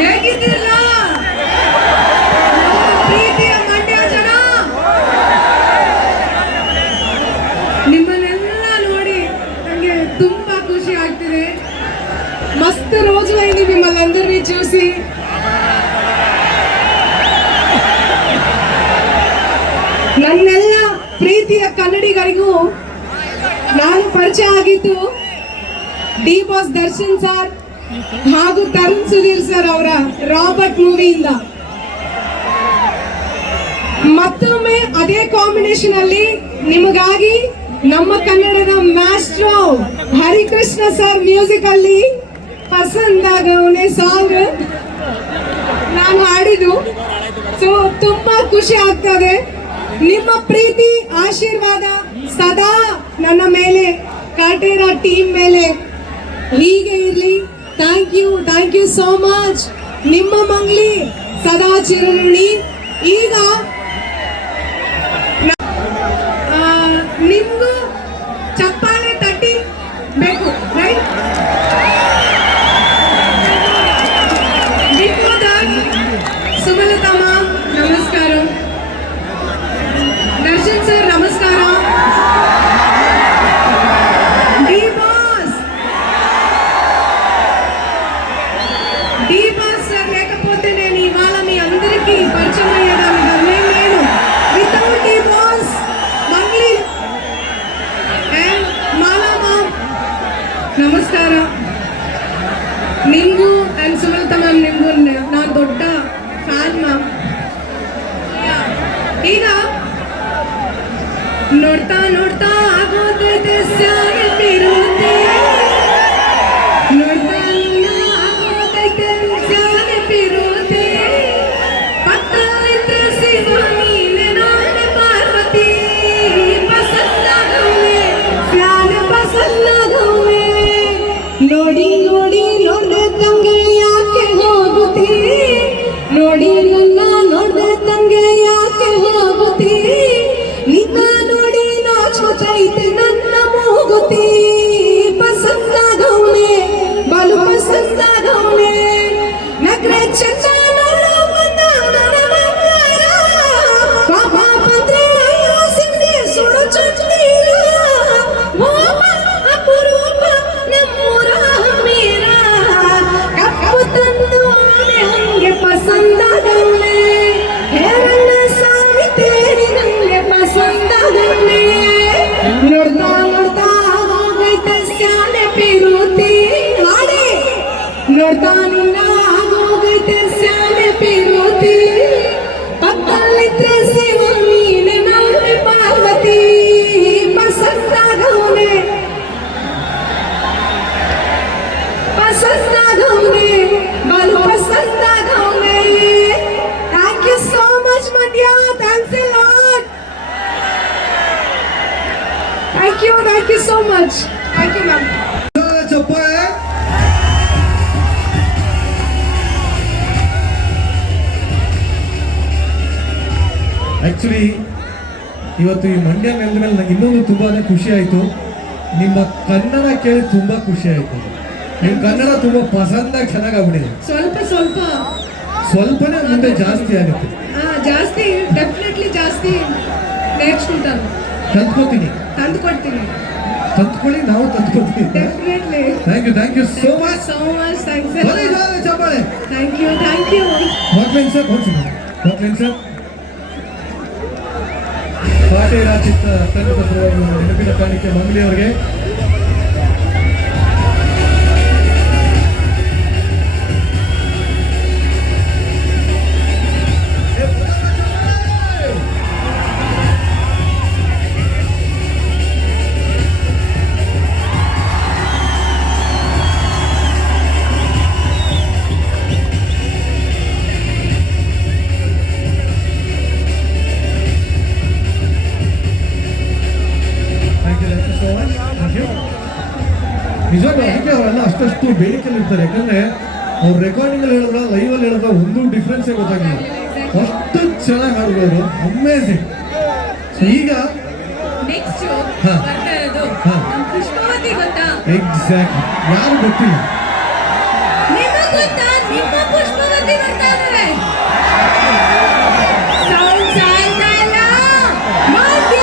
ಹೇಗಿದ್ದೀರಲ್ಲ ಪ್ರೀತಿಯ ಮಂಡ್ಯ ಜನ, ನಿಮ್ಮನ್ನೆಲ್ಲ ನೋಡಿ ನನಗೆ ತುಂಬಾ ಖುಷಿ ಆಗ್ತಿದೆ. మస్తు రోజులైంది మిమ్మల్ని అందరినీ చూసి. ನನ್ನೆಲ್ಲ ಪ್ರೀತಿಯ ಕನ್ನಡಿಗರಿಗೂ ನಾನು ಪರಿಚಯ ಆಗಿದ್ದು ಡಿ ಬಾಸ್ ದರ್ಶನ್ ಸರ್ ಹಾಗೂ ತರುಣ್ ಸುಧೀರ್ ಸರ್ ಅವರ ರಾಬರ್ಟ್ ಮೂವಿಯಿಂದ. ಮತ್ತೊಮ್ಮೆ ಅದೇ ಕಾಂಬಿನೇಷನ್ ಅಲ್ಲಿ ನಿಮಗಾಗಿ ನಮ್ಮ ಕನ್ನಡದ ಮಾಸ್ಟ್ರೋ ಹರಿಕೃಷ್ಣ ಸರ್ ಮ್ಯೂಸಿಕ್ ಅಲ್ಲಿ ಪಸಂದಾಗವನೇ ಸಾಂಗ್ ನಾನು ಹಾಡಿದ್ದು. ಸೊ ತುಂಬಾ ಖುಷಿ ಆಗ್ತದೆ. ನಿಮ್ಮ ಪ್ರೀತಿ ಆಶೀರ್ವಾದ ಸದಾ ನನ್ನ ಮೇಲೆ, ಕಾಟೇರ ಟೀಮ್ ಮೇಲೆ ಹೀಗೆ ಇರಲಿ. Thank you so much. ನಿಮ್ಮ ಮಂಗ್ಲಿ ಸದಾ ಚಿರುಣಿ. ಈಗ ನಿಮ್ಗೂ ಚಪ್ಪಾಳೆ ತಟ್ಟಿ ಬೇಕು, ರೈಟ್? ಸುಮಲತಾ ಮ್ಯಾಮ್ ನಮಸ್ಕಾರ, ದರ್ಶನ್ ಸರ್ ನಮಸ್ಕಾರ, ಡಿ బాస్ సార్ లేకపోతే నేను ఇవాళ మీ అందరికీ పరిచయం అయ్యేదాన్ని కాదు. నేను without D boss Mangli and Mala ma'am ನಮಸ್ಕಾರ. ನಿಮಗೂ ಅಂಡ್ ಸುಮಲತಾ ಮ್ಯಾಮ್ ನಿಮಗೂ ನಾನು ದೊಡ್ಡ ಫ್ಯಾನ್ ಮ್ಯಾಮ್. ಈಗ ನೋಡ್ತಾ ನೋಡ್ತಾ ಆಗೋದೈತೆ ಸ್ಯಾನೆ ಪಿರುತೆ, ನೋಡ್ತಾ ಆಗೋದೈತೆ ಸ್ಯಾನೆ ಪಿರುತೆ, ಪಕ್ಕದಲ್ಲಿದ್ದ ಶಿವ ನೀನೆ ನಾನೇ ಪಾರ್ವತಿ, ಪಸಂದಾಗವ್ನೆ ಸ್ಯಾನೆ ಪಸಂದಾಗವ್ನೆ, ನೋಡಿ ನೋಡಿ ನೋಡ್ದೆ ತಂಗೆ ಯಾಕೆ ಹೋಗುತ್ತೀ, ನೋಡಿ ನನ್ನ ನೋಡ್ದೆ ತಂಗೆ ಯಾಕೆ ಹೋಗುತ್ತೀ, ನಿನ್ನ ನೋಡಿ ನಾಚೋತೈತೆ ನನ್ನ ಮೂಗುತಿ, ಪಸಂದಾಗವ್ನೆ ಬಲು ಪಸಂದಾಗವ್ನೆ, ನಗ್ರೆ ಚಂದ ನೋಡೋ ಬಂದ ನನ್ನ ಬಂಗಾರ, ಪಾಪ ಬಂದ್ರೆ ಅಯ್ಯೋ ಸಿಂಧಿ ಸುಡು ಚಂದೀರ, ಅಪರೂಪ ನಮ್ಮೂರ ಮೀರ, ಕಪ್ಪು ತಂದು ಹಂಗೆ ಪಸಂದಾಗವ್ನೆ, ಹೇರಣ್ಣ ಸಾವಿತೇರಿ ನಂಗೆ ಪಸಂದಾಗವ್ನೆ, ನೋಡ್ತಾ ನೋಡ್ತಾ ಆಗೋಗೈತೆ ಸ್ಯಾನೆ ಪಿರುತಿ, ಹಾಡಿ ನೋಡ್ತಾ ನಿನ್ನ ಆಗೋಗೈತೆ ಸ್ಯಾನೆ ಪಿರುತಿ, ಪಕ್ಕದಲ್ಲಿದ್ರೆ ಶಿವ ನೀನೆ ನಾನೇ ಪಾರ್ವತಿ, ಪಸಂದಾಗವ್ನೆ ಪಸಂದಾಗವ್ನೆ ಬಲು ಪಸಂದಾಗವ್ನೆ. Thank you so much Mandya, thanks a lot. Thank you so much. Thank you ma'am. Actually ಇವತ್ತು ಈ ಮಂಡ್ಯ ನೆಲದ ಮೇಲೆ ನಂಗೆ ಇನ್ನೊಂದು ತುಂಬಾನೇ ಖುಷಿ ಆಯ್ತು. ನಿಮ್ಮ ಕನ್ನಡ ಕೇಳಿ ತುಂಬಾ ಖುಷಿ ಆಯ್ತು. ನಿಮ್ಮ ಕನ್ನಡ ತುಂಬಾ ಪಸಂದಾಗಿ ಚೆನ್ನಾಗಾಗ್ಬಿಟ್ಟಿದೆ. ಸ್ವಲ್ಪನೇ ಮುಂದೆ ಜಾಸ್ತಿ ಆಗುತ್ತೆ. ಜಾಸ್ತಿ ಡೆಫಿನೆಟ್ಲಿ ಜಾಸ್ತಿ నేర్చుకుంటాను. ತಂದ್ಕೊಡ್ತೀನಿ. ತಂದ್ಕೊಳ್ಳಿ, ನಾವು ತಂದ್ಕೊಡ್ತೀವಿ. Definitely. Thank you so much. Thanks. ಚಪ್ಪಾಳೆ. Thank you. ವಾಕ್ಲೈನ್ ಸರ್ ಕಾಟೇರ ಚಿತ್ರ ತಂಡದ ಪರವಾಗಿ ನೆನಪಿನ ಕಾಣಿಕೆ ಮಂಗ್ಲಿ ಅವರಿಗೆ. ನಿಜವಾಗ್ಲೂ ಅದಕ್ಕೆ ಅವರೆಲ್ಲ ಅಷ್ಟು ಬೇಡಿಕೆಯಲ್ಲಿ ಇರ್ತಾರೆ. ಯಾಕಂದ್ರೆ ಅವ್ರು ರೆಕಾರ್ಡಿಂಗ್ ಅಲ್ಲಿ ಹೇಳಿದ್ರ, ಲೈವ್ ಅಲ್ಲಿ ಹೇಳಿದ್ರ ಒಂದು ಡಿಫ್ರೆನ್ಸೇ ಗೊತ್ತಾಗಿಲ್ಲ. ಅಷ್ಟು ಚೆನ್ನಾಗಿ ಹಾಡ್ಬೋದು, ಅಮೇಝಿಂಗ್. ಈಗ ಎಕ್ಸಾಕ್ಟ್ಲಿ ಯಾರು ಗೊತ್ತಿಲ್ಲ. ಗೊತ್ತಾ ನಿಮ್ಮ ಪುಷ್ಪವತಿ ಬರ್ತಾ ಇದ್ದಾರೆ. Sound ಸಾಯ್ತಾ ಇಲ್ಲ. ಮಧ್ಯ.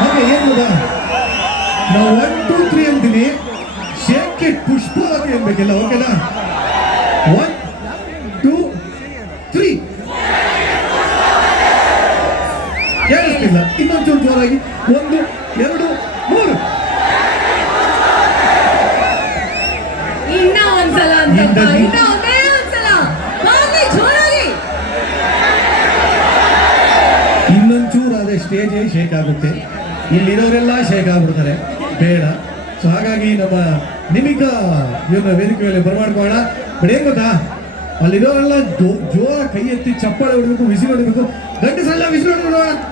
ಹಾಗೆ ಏನ್ ಗೊತ್ತಾ, ನಾವು 1 2 3 ಅಂತೀನಿ, ಶೇಕ್ ಇಟ್ ಪುಷ್ಪವತಿ ಅನ್ಬೇಕಿಲ್ಲ. ಓಕೆನಾ? 1 2 3 ಕೇಳಿಸ್ತಿಲ್ಲ, ಇನ್ನೊಂಚೂರು ಜೋರಾಗಿ. 1 2 3 ಇನ್ನ ಒಂದ್ಸಲ ಅಂತ ಇಂದ- ಇನ್ನ ಒಂದೇ ಒಂದ್ಸಲ ಬಾಗಿ ಜೋರಾಗಿ. ಇನ್ನೊಂಚೂರು ಅದೇ ಸ್ಟೇಜ್ ಶೇಕ್ ಆಗುತ್ತೆ, ಇಲ್ಲಿರೋರೆಲ್ಲ ಶೇಕ್ ಆಗ್ಬಿಡ್ತಾರೆ, ಬೇಡ. ಸೊ ಹಾಗಾಗಿ ನಮ್ಮ ನಿಮಿಕಾ ಇವ್ರನ್ನ ವೇದಿಕೆ ಮೇಲೆ ಬರಮಾಡ್ಕೋಣ. ಬಟ್ ಏನ್ ಗೊತ್ತಾ, ಅಲ್ಲಿರೋರೆಲ್ಲ ಜೋರ ಕೈ ಎತ್ತಿ ಚಪ್ಪಾಳೆ ಹೊಡಬೇಕು, ವಿಸಿಲ್ ಹೊಡಬೇಕು, ಗಂಡಸೆಲ್ಲ ವಿಸಿಲ್ ಹೊಡಬೇಕು.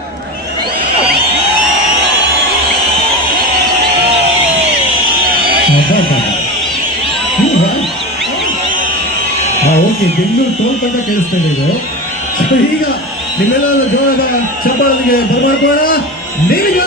ಓಕೆ, ಬೆಂಗಳೂರು ಟೋಲ್ ತನಕ ಕೇಳಿಸ್ತಾ ಇದೆ ಇದು. ಸೊ ಈಗ ನಿಮ್ಮೆಲ್ಲ ಜೋರದ ಚಪ್ಪಾಳದಿಗೆ ಬರಮಾಡ್ಕೋಣ. ನಿಮಿಕಾ